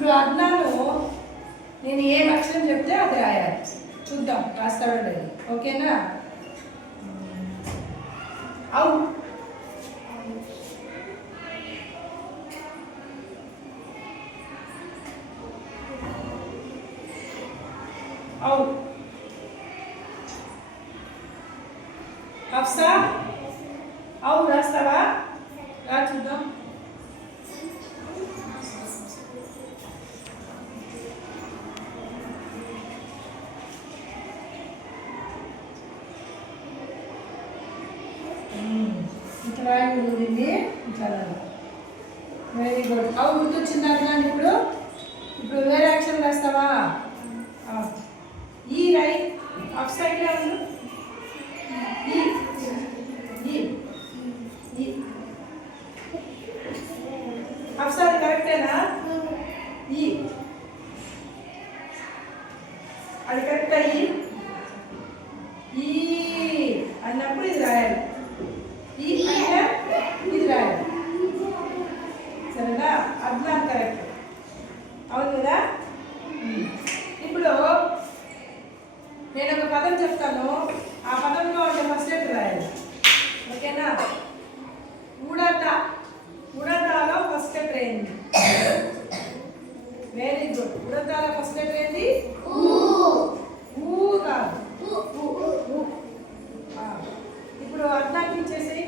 ఇప్పుడు అడ్నాను నేను ఏ అక్షరం చెప్తే అది రాయాలి. చూద్దాం రాస్తాడో లేదు. ఓకేనా? అవు అవు హఫ్సా అవు రాస్తావా? రా చూద్దాం. ఇట్లా దీన్ని ఇట్లా వెరీ గుడ్. అవు గుర్తొచ్చిందా? ఇప్పుడు ఇప్పుడు వేరే యాక్షన్ రాస్తావా? ఈ రైట్ అప్ సైడ్ లో ఉంది. అప్ సైడ్ కరెక్టేనా? ఈ అది కరెక్ట్ అయ్యి ఈ అన్నప్పుడు ఇది రాయాలి. ఈ అంటే ఇది రాయాలి. సరేనా? అద్నాన్ కరెక్ట్. అవును కదా? ఇప్పుడు నేను ఒక పదం చెప్తాను. ఆ పదంలో ఉంటే ఫస్ట్ లెటర్ రాయాలి. ఓకేనా? ఉడత. ఉడతలో ఫస్ట్ లెటర్ ఏంది? Very good. ఉడతలో ఫస్ట్ లెటర్ ఏంది? ఊ కాదు. ఇప్పుడు అర్థానికి ఇచ్చేసి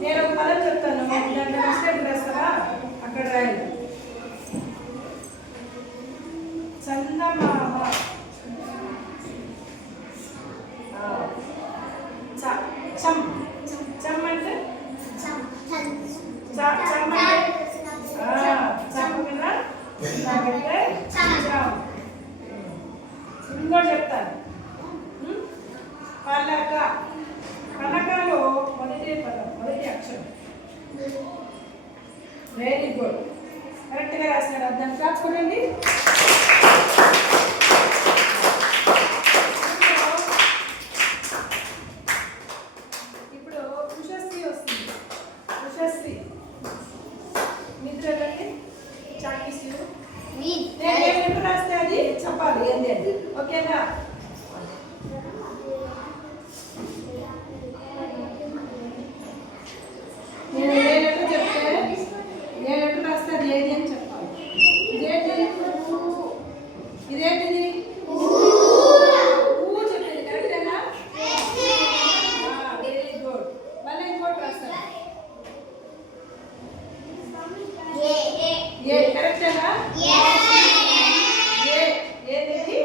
నేను ఒక పదం చెప్తాను. దాంట్లో ఫస్ట్ లెటర్ రాస్తావా? అక్కడ రాయాలి. చందమామ. చమ్ చమ్ అంటే ఇంకో చెప్తాను. పలక. పలకలో మొదటి పదం, మొదటి అక్షరం. Very good. కరెక్ట్గా రాసినారు. అర్థం క్లాస్ కొనండి. ఇప్పుడు ఉషశ్రీ వస్తుంది. ఉషశ్రీ నిద్రలోని చాకిస్తూ నేను ఎప్పుడు రాస్తే అది చెప్పాలి ఏంటి అది. ఓకేనా? నేను ఏదైనా చెప్తే నేను ఎప్పుడు రాస్తే అది ఏది అని చెప్పాలి. ఇదేంటిది? ఇదేంటిది? ఊ చెప్పింది కరెక్టేనా? Very good. మళ్ళీ ఇంకోటి రాస్తాను. ఏ కరెక్టేనా? ఏది?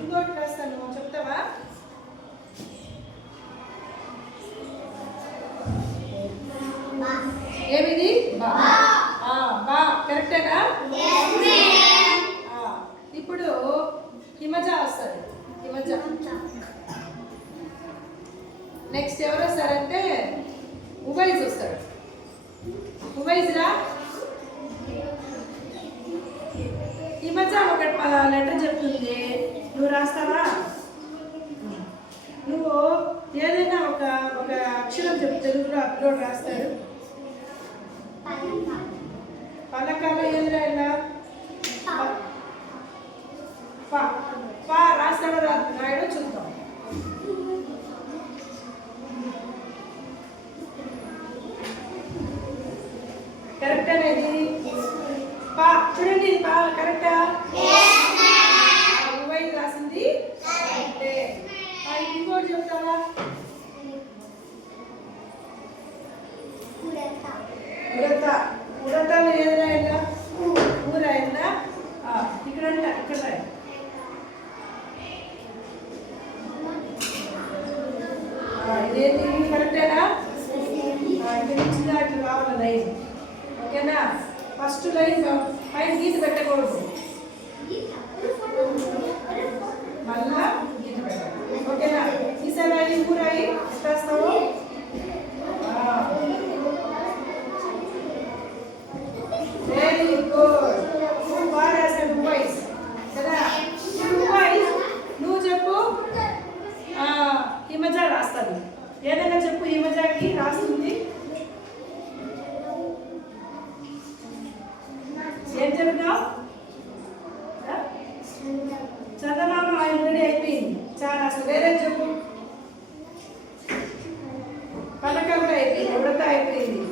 ఇంకోటి రాస్తాను. చెప్తావా? ఏమిది? బా. బా కరెక్టేనా? ఇప్పుడు హిమజ వస్తుంది. హిమజ. నెక్స్ట్ ఎవరు వస్తారంటే ఉబైజ్ వస్తాడు. ఉబైజ్ రా. హిమజ ఒకటి లెటర్ చెప్తుంది. నువ్వు రాస్తావా? నువ్వు ఏదైనా ఒక అక్షరం చెప్పు. తెలుగులో అప్లోడ్ రాస్తాడు. పలకాలో ఏది రాయాలా? రాస్తాడో రాయడో చూద్దాం. కరెక్ట్ అనేది చూడండి. ఇది కరెక్టా? ఉబై రాసింది అంటే ఇంకోటి చెప్తావా? ఉడత. ఉడతలో ఏది రాయాలా? ఊ రాయాలా? ఇక్కడ ఇక్కడ రాయాలి. ఇదేంటి? కరెక్టేనా? ఇక్కడ నుంచి అట్లా రావాలి లైన్. ఓకేనా? ఫస్ట్ లైన్ పైన గీత పెట్టకూడదు. మళ్ళా గీత పెట్టాలి. ఓకేనా? ఈసారి అది ఊరాయి రాస్తావు. చాలా వేరే చెప్పు. పలక కూడా అయిపోయింది, ఉడత అయిపోయింది.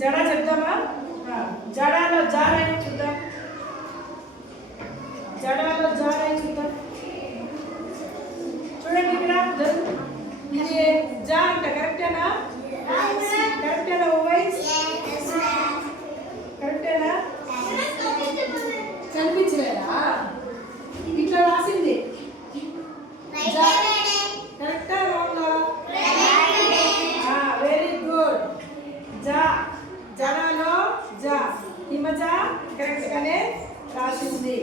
జడ చెప్తామా? జడాలో జారాయి చూద్దాం. జడాలో జారాయి చూద్దాం. చూడండి ఇక్కడ ఇది జా అంట. కరెక్టేనా? కరెక్టేనా వాయిస్? కరెక్టేనా? కనిపించలేదా? ఇట్లా రాసింది. కరెక్టా రాంగా? Very good. జా జడాలో జా హిమజ కరెక్ట్ గానే రాసింది.